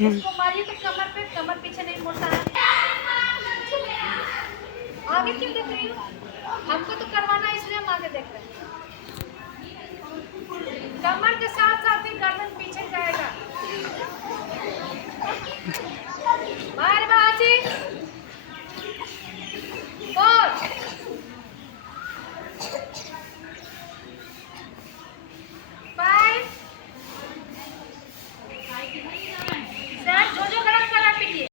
इसको मारिए तो कमर पे, कमर पीछे नहीं मुड़ता है। आगे क्यों देख रही हो? हमको तो करवाना है इसलिए हम आगे देख रहे हैं। कमर के साथ साथ भी गर्दन पीछे जाएगा।